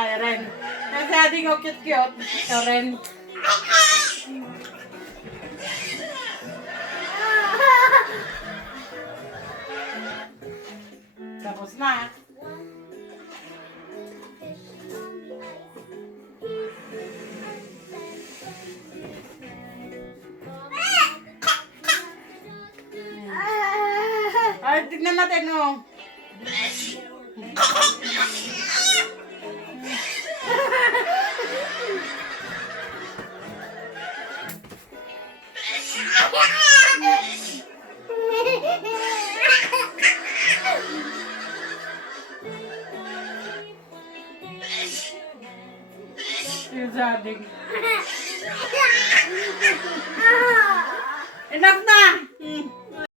Tyren. Kasi ating ko cute-cute. Tyren. Tapos na. Ay, tignan natin, oh. Yung zading. Enough na!